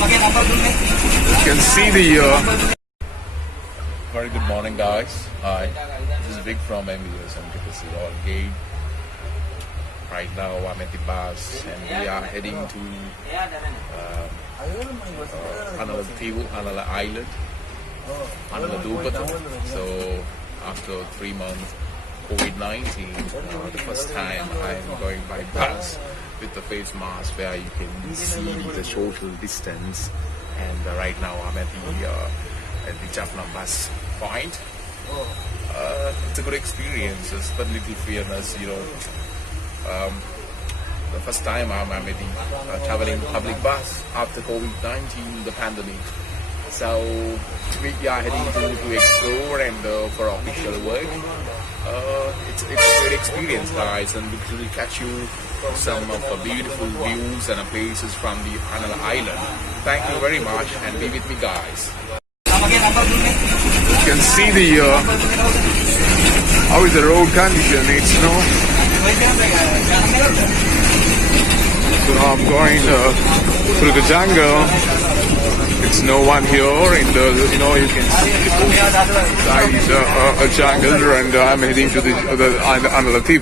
You can see the very good morning, guys. Hi, this is Vic from MBS and good to see you all again. Right now I'm at the bus and we are heading to Annalai Island, Annalai. So after 3 months COVID-19, the first time I'm going by bus with the face mask where you can see the social distance. And right now I'm at the Jaffna bus point. It's a good experience, but little fearness, the first time I'm at the traveling public bus after COVID-19, the pandemic. So we are heading to explore and for official work. It's a great experience, guys, and we'll catch you some of the beautiful views and places from the Annalai Island. Thank you very much and be with me, guys. You can see the how is the road condition. It's so I'm going through the jungle. It's no one here in the, you can see that is a jungle, and I'm heading to the Annalai.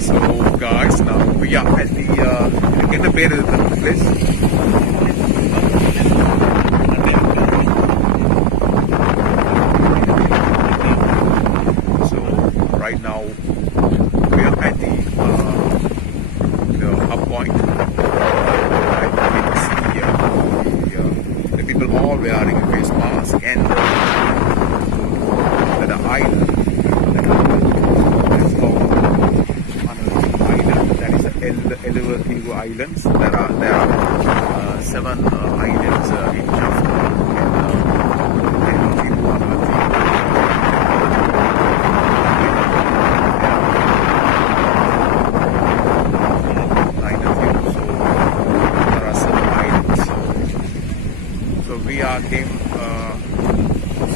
So guys, now we are at the place. So right now we are at the hub point. People all wearing a face mask and the island. It's called Annalai Island. That is the Elevative Islands. There are 7 islands in Jaffna came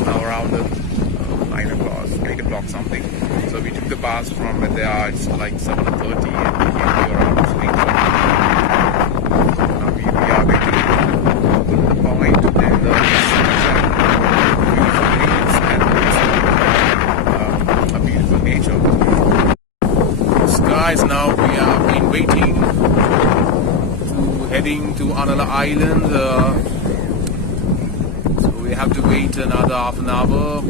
now around 8 o'clock something. So we took the bus from there. It's like 7:30 and we came here around 8:30. So now we are going to the point and a beautiful nature. So guys, now we have been waiting heading to Annalai Island. We have to wait another half an hour.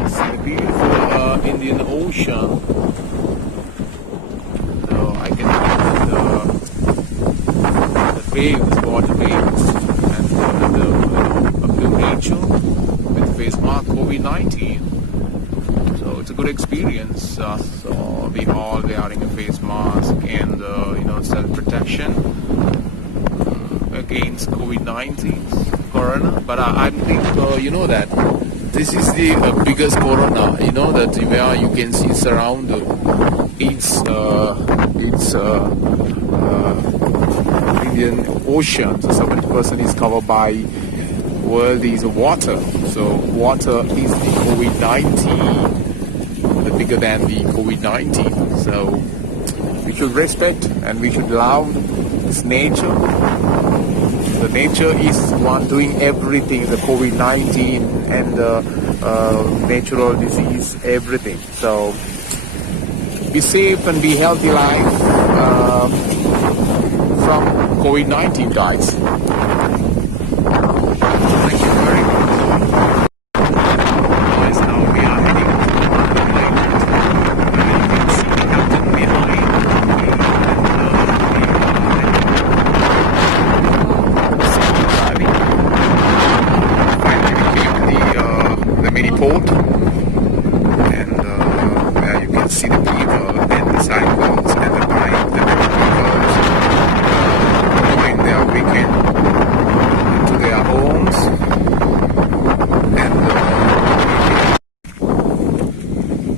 It's a beautiful Indian Ocean. So I can see the waves, water waves, and the blue nature with face mask COVID-19. So it's a good experience. So we all wearing a face mask and self-protection against COVID-19. Corona, but I think that this is the biggest corona. That where you can see surround its Indian Ocean. So 70% is covered by world is water. So water is the COVID-19, the bigger than the COVID-19. So we should respect and we should love this nature. The nature is one doing everything, the COVID-19 and the natural disease, everything. So be safe and be healthy life from COVID-19, guys. Thank you very much. Guys, now we are heading to the island. You can see the captain behind. Port, and where you can see the people and the cycles and the bike, the people enjoying their weekend to their homes.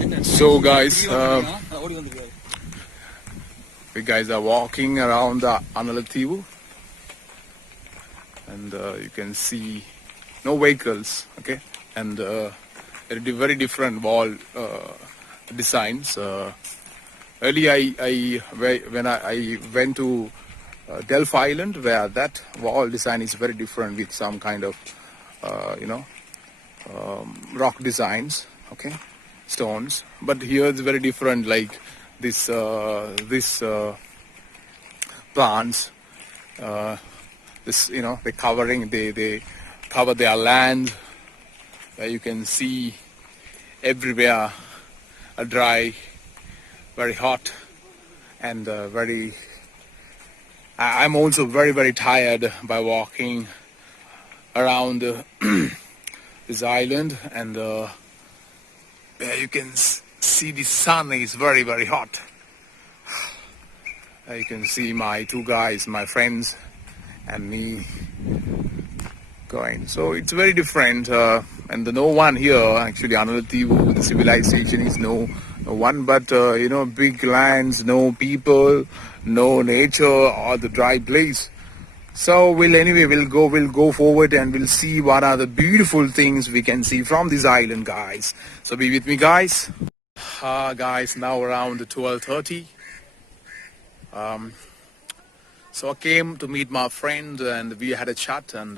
And so guys, we guys are walking around the Annalai, and you can see no vehicles, okay, and very different wall designs. Earlier, when I went to Delph Island, where that wall design is very different with some kind of rock designs, okay, stones. But here it's very different, like this plants, they cover their land, where you can see everywhere dry, very hot, and I'm also very tired by walking around this island, and you can see the sun is very hot. You can see my two guys, my friends, and me going. So it's very different, and no one here actually. Annalai, the civilization is no one, but big lands, no people, no nature, or the dry place. So we'll go forward and we'll see what are the beautiful things we can see from this island, guys. So be with me, guys. Guys, now around 12:30. So I came to meet my friend and we had a chat, and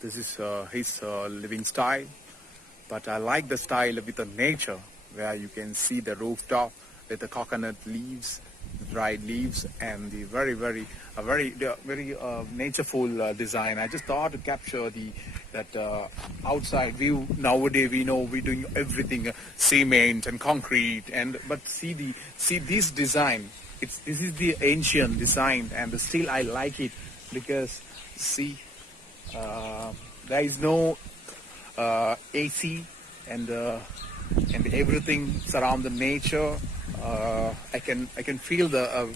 this is his living style. But I like the style with the nature, where you can see the rooftop with the coconut leaves, dried leaves, and the very natureful design. I just thought to capture that outside view. Nowadays we know we're doing everything cement and concrete, but see this design. This is the ancient design, and still I like it because see there is no AC, and everything surround the nature. I can feel the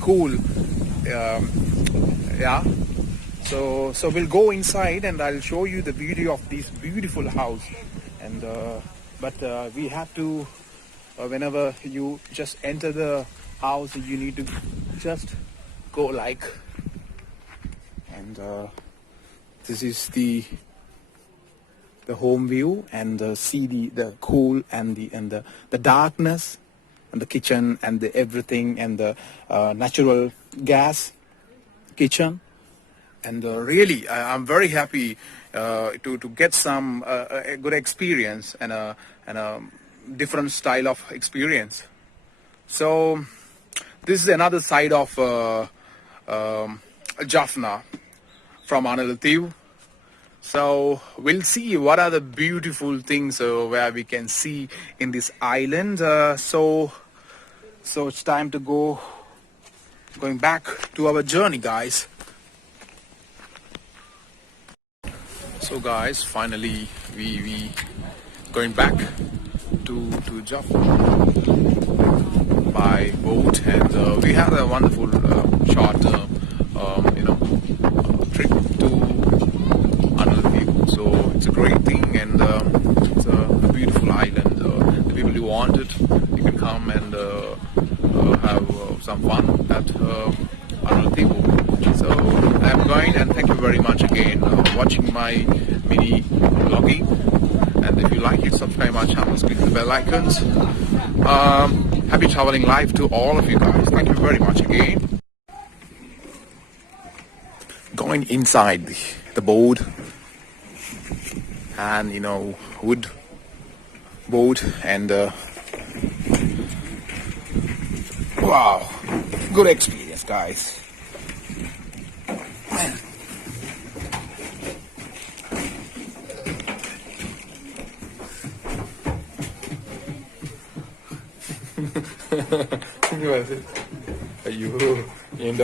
cool. Yeah. So we'll go inside and I'll show you the beauty of this beautiful house. And but we have to. Whenever you just enter the house, you need to just go like. And this is the home view, and see the cool and the darkness, and the kitchen and the everything, and the natural gas kitchen. And really I'm very happy to get some a good experience and a different style of experience. So this is another side of Jaffna from Annalai. So we'll see what are the beautiful things where we can see in this island. So it's time to going back to our journey, guys. So guys, finally we going back to Jaffna by boat, and we had a wonderful short trip to Annalai. So it's a great thing, and it's a beautiful island. The people who want it, you can come and have some fun at Annalai. So I'm going, and thank you very much again watching my mini vlogging. And if you like it, subscribe my channel, click the bell icons. Happy traveling life to all of you guys. Thank you very much again. Going inside the boat, and wood boat, and wow, good experience, guys. Gimana sih? Ayo, yang